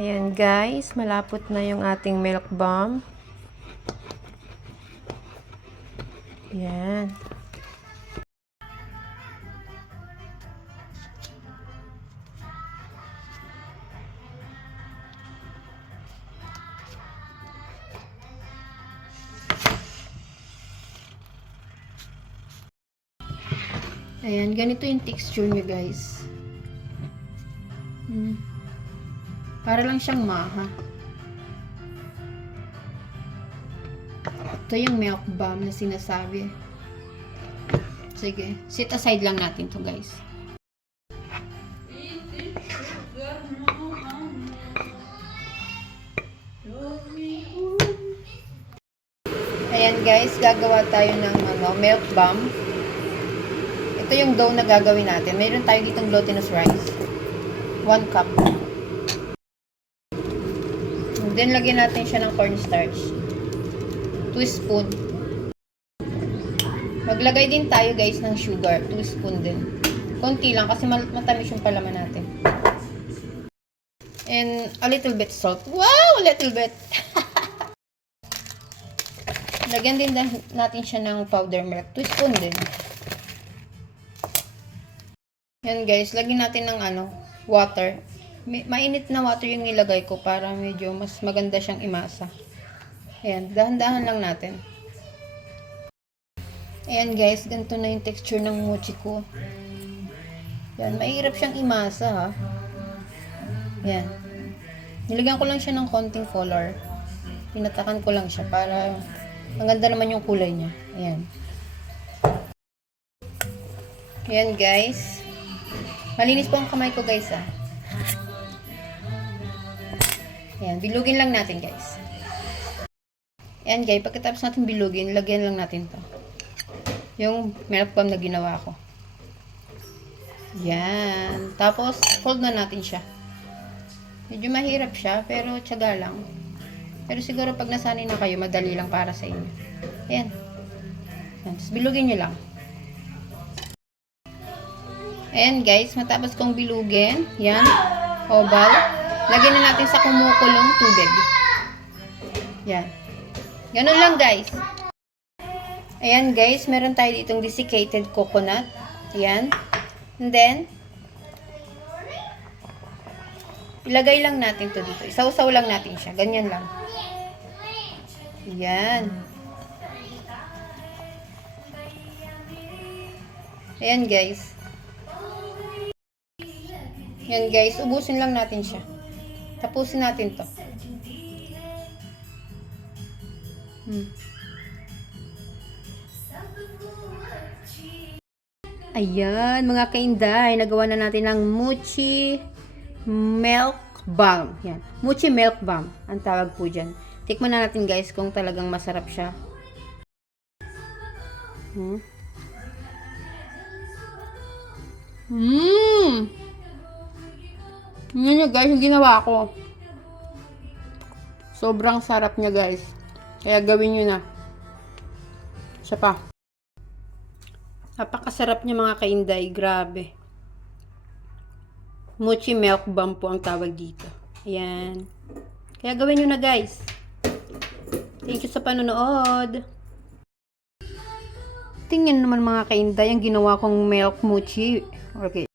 Ayan guys, malapot na yung ating milk bomb. Ayan. Ayan, ganito yung texture niya guys. Para lang siyang maha. Ito yung milk bomb na sinasabi. Sige, set aside lang natin to guys. Ayan guys, gagawa tayo ng milk bomb. Ito yung dough na gagawin natin. Mayroon tayo ditong glutinous rice. 1 cup. And then, lagyan natin siya ng cornstarch. 2 spoon. Maglagay din tayo guys ng sugar. 2 spoon din. Konti lang kasi matamis yung palaman natin. And a little bit salt. Wow! A little bit! Lagyan din natin siya ng powder milk. 2 spoon din. Yan guys, lagyan natin ng water. Mainit na water yung nilagay ko para medyo mas maganda siyang imasa. Ayan, dahan-dahan lang natin. Ayan guys, ganito na yung texture ng mochi ko. Yan, mahirap siyang imasa ha. Yan. Nilagyan ko lang siya ng konting color. Pinatakan ko lang siya para maganda naman yung kulay niya. Ayan. Ayan guys. Malinis po ang kamay ko guys ah. Ayan, bilugin lang natin guys. Ayan guys, pagkatapos natin bilugin, lagyan lang natin to. Yung milk bomb na ginawa ko. Ayan. Tapos, fold na natin siya. Medyo mahirap siya, pero tiyaga lang. Pero siguro pag nasanay na kayo, madali lang para sa inyo. Ayan. Ayan. Tapos bilugin nyo lang. Ayan guys, matapos kong bilugin, yan, oval, lagyan na natin sa kumukulong tubig. Yan. Ganun lang guys. Ayan guys, meron tayo ditong desiccated coconut. Ayan. And then, ilagay lang natin to dito. Isawsaw lang natin siya. Ganyan lang. Ayan. Ayan guys. Yan guys, ubusin lang natin siya. Tapusin natin to. Ayan, mga kainday, nagawa na natin ng mochi milk bomb. Yan, mochi milk bomb ang tawag po dyan. Tikman na natin guys kung talagang masarap siya. Yan niya guys, yung ginawa ko. Sobrang sarap niya guys. Kaya gawin nyo na. Siya pa. Napakasarap niya mga kainday. Grabe. Mochi milk bomb po ang tawag dito. Ayan. Kaya gawin nyo na guys. Thank you sa panonood. Tingnan naman mga kainday ang ginawa kong milk mochi. Okay.